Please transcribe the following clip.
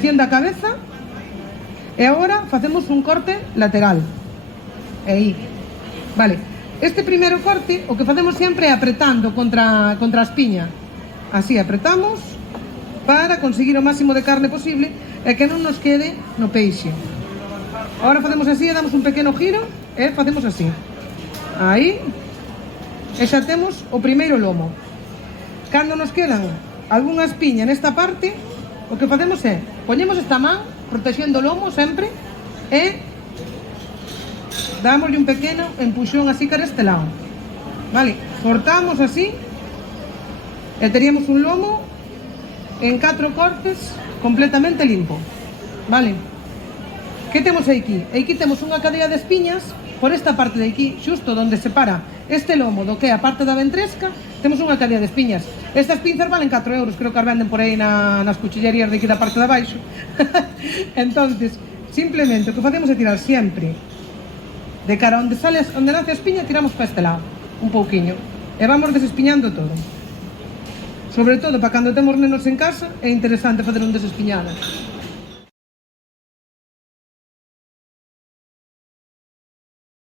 da cabeza e agora facemos un corte lateral. E aí. Vale. Este primeiro corte o que facemos sempre é apretando contra a espiña. Así apretamos para conseguir o máximo de carne posible e que non nos quede no peixe. Agora facemos así e damos un pequeno giro e facemos así. Aí. E xa temos o primeiro lomo. Cando nos quedan algunha espiña nesta parte, o que facemos é poñemos esta man protexendo o lomo sempre e dámoslle un pequeno empuxón así cara este lado. Vale, cortamos así e teríamos un lomo en 4 cortes completamente limpo. Vale. Que temos aquí? Aquí temos unha cadea de espiñas por esta parte de aquí, xusto onde separa este lomo do que é a parte da ventresca, temos unha cadea de espiñas. Estas pinzas valen 4 euros, creo que as venden por aí nas cuchillerías de aquí da parte de abaixo. Entonces, simplemente o que facemos é tirar sempre de cara onde nace a espiña, tiramos para este lado, un pouquiño, e vamos desespiñando todo. Sobre todo, para cando temos nenos en casa, é interesante facer un desespiñado.